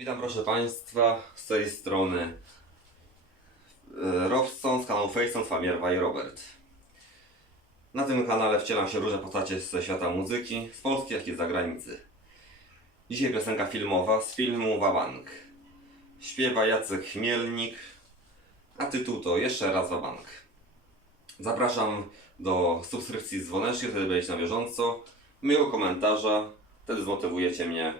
Witam proszę Państwa z tej strony e, Robson z kanału Faceon, Famierwa i Robert. Na tym kanale wcielam się różne postacie ze świata muzyki, z Polski jak i z zagranicy. Dzisiaj piosenka filmowa z filmu Wabank. Śpiewa Jacek Chmielnik, a tytuł to Jeszcze raz Wabank. Zapraszam do subskrypcji z dzwoneczkiem, wtedy będziecie na bieżąco, miłego komentarza, wtedy zmotywujecie mnie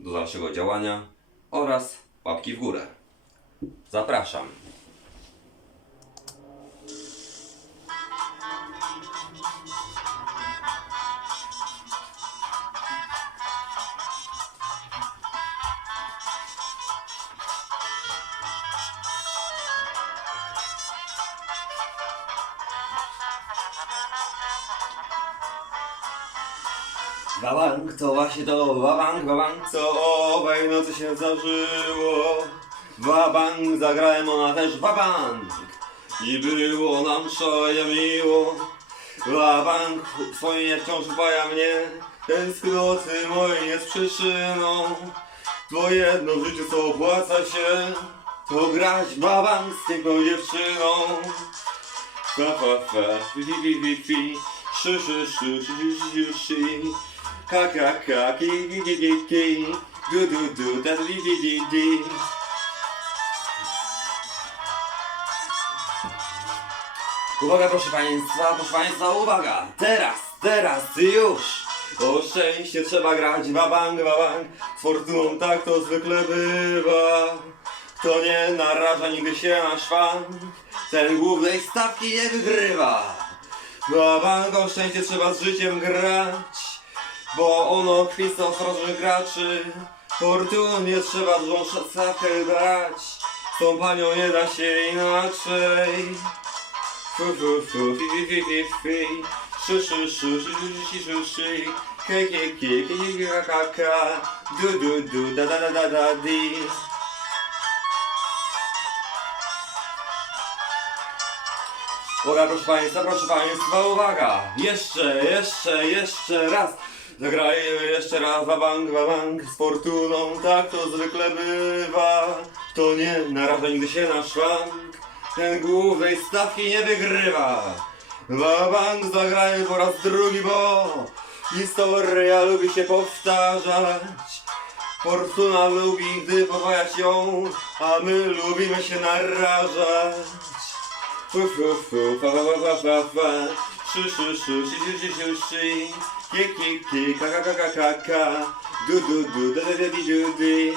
do dalszego działania oraz łapki w górę. Zapraszam. Wabank to właśnie to, wabank, wabank, co owej nocy się zdarzyło. Wabank, zagrałem ona też wabank i było nam szalenie miło. Wabank, swoje wciąż upaja mnie, tęsknoty mojej jest przyczyną. To jedno w życiu co opłaca się, to grać wabank z piękną dziewczyną. Fa fa fa, fi fi fi fi fi, szy szy szy szy szy szy szy, ka ka ka, ki ki ki ki ki, du du du, da di di di di. Uwaga proszę Państwa, proszę Państwa, uwaga! Teraz, teraz, już! O szczęście trzeba grać, wabank, z fortuną tak to zwykle bywa. Kto nie naraża nigdy się na szwank, ten głównej stawki nie wygrywa. Wabank, o szczęście trzeba z życiem grać, bo ono z ostrożnych graczy. Fortunie trzeba dużą stawkę dać, tą panią nie da się inaczej. Fu fu fu fi fi fi fi fi shu shu shu shu shu shu shu Ke ke ke ke ke ka ka ka Du du du da da da da da di Uwaga proszę Państwa, proszę Państwa, uwaga! Jeszcze, jeszcze, jeszcze raz! Zagrajmy jeszcze raz wabank, wabank z fortuną, tak to zwykle bywa. To nie naraża nigdy się na szwank, ten głównej stawki nie wygrywa. Wabank zagrajmy po raz drugi, bo historia lubi się powtarzać. Fortuna lubi, gdy pochwalać ją, a my lubimy się narażać. Fu fu fu, fa fa fa fa fa Shu shu shu, shi shi shi shu shi Ki ki ki, ka ka ka ka ka ka. Du du du, da da da di du di